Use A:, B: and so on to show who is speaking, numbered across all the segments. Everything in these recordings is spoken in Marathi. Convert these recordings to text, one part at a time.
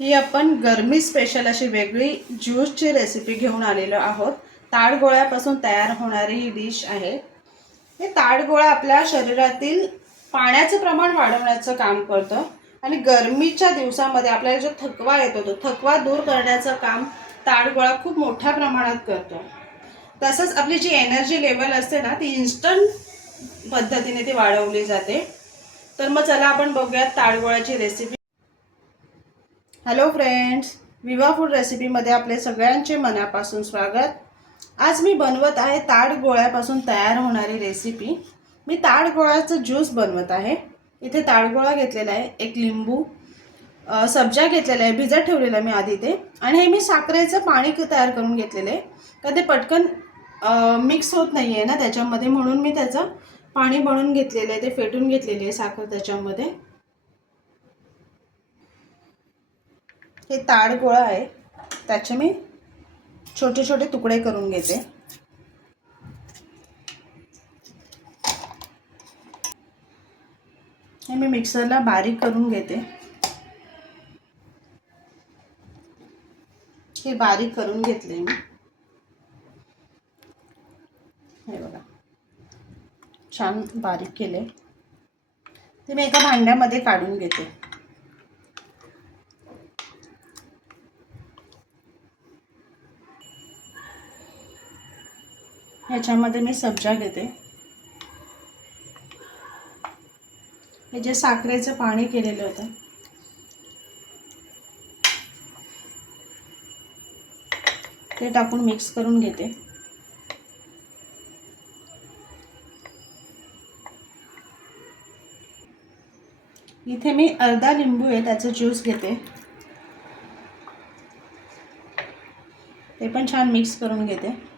A: ही आपण गरमी स्पेशल अशी वेगळी ज्यूसची रेसिपी घेऊन आलेलो आहोत. ताडगोळ्यापासून तयार होणारी ही डिश आहे. हे ताडगोळा आपल्या शरीरातील पाण्याचं प्रमाण वाढवण्याचं काम करतं आणि गरमीच्या दिवसामध्ये आपल्याला जो थकवा येतो तो थकवा दूर करण्याचं काम ताडगोळा खूप मोठ्या प्रमाणात करतो. तसंच आपली जी एनर्जी लेवल असते ना ती इन्स्टंट पद्धतीने ती वाढवली जाते. तर मग चला आपण बघूयात ताडगोळ्याची recipe hello friends Viva food रेसिपीमध्ये आपले सगळ्यांचे मनापासून स्वागत. आज मी बनवत आहे ताड गोळ्यापासून तयार होणारी रेसिपी मी ताड गोळ्याचं ज्यूस बनवत आहे. इथे ताडगोळा घेतलेला आहे एक लिंबू सब्जा घेतलेला आहे भिजत ठेवलेला आहे मी आधी ते आणि हे मी साखरेचं पाणी तयार करून घेतलेलं आहे. का ते पटकन मिक्स होत नाही आहे ना त्याच्यामध्ये म्हणून मी त्याचं पाणी बनवून घेतलेलं आहे ते फेटून घेतलेली आहे साखर त्याच्यामध्ये. हे ताड गोळा आहे. त्याचे मी छोटे छोटे तुकडे करून घेते. हे मी मिक्सरला बारीक करून घेते. हे बारीक करून घेतले मी. हे बघा. छान बारीक केले. ते मी एका भांड्यामध्ये काढून घेते. ह्याच्यामध्ये मी सब्जा घेते. हे जे साखरेचं पाणी केलेलं होतं. ते टाकून मिक्स करून घेते. इथे मी अर्धा लिंबू आहे त्याचं ज्यूस घेते. ते पण छान मिक्स करून घेते.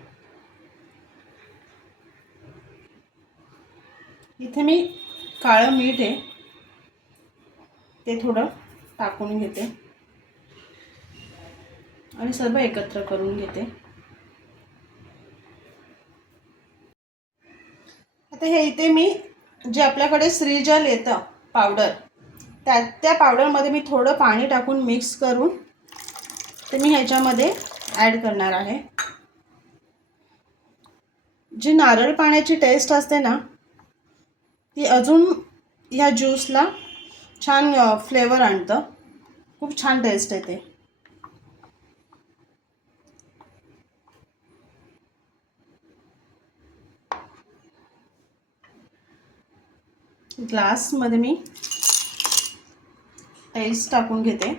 A: इथे मी काळं मीठ आहे. ते थोडं टाकून घेते. आणि सर्व एकत्र करून घेते. आता हे इथे मी जे आपल्याकडे श्रीजल येतं पावडर त्या त्या पावडरमध्ये मी थोडं पाणी टाकून मिक्स करून ते मी ह्याच्यामध्ये ॲड करणार आहे. जी नारळ पाण्याची टेस्ट असते ना ती अजून ह्या ज्यूसला छान फ्लेवर आणतं. खूप छान टेस्ट येते. ग्लासमध्ये मी टेस्ट टाकून घेते.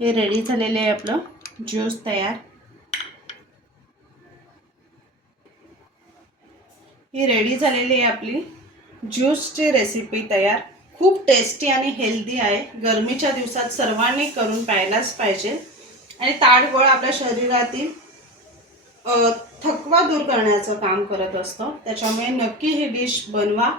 A: हे रेडी झालेले आहे आपलं ज्यूस तयार. ही रेडी झालेली आहे आपली ज्यूसची रेसिपी तयार. खूप टेस्टी आणि हेल्दी आहे. गरमीच्या दिवसात सर्वांनी करून प्यायलाच पाहिजे. आणि ताडगोळ आपल्या शरीरातील थकवा दूर करण्याचं काम करत असतं. त्याच्यामुळे नक्की ही डिश बनवा.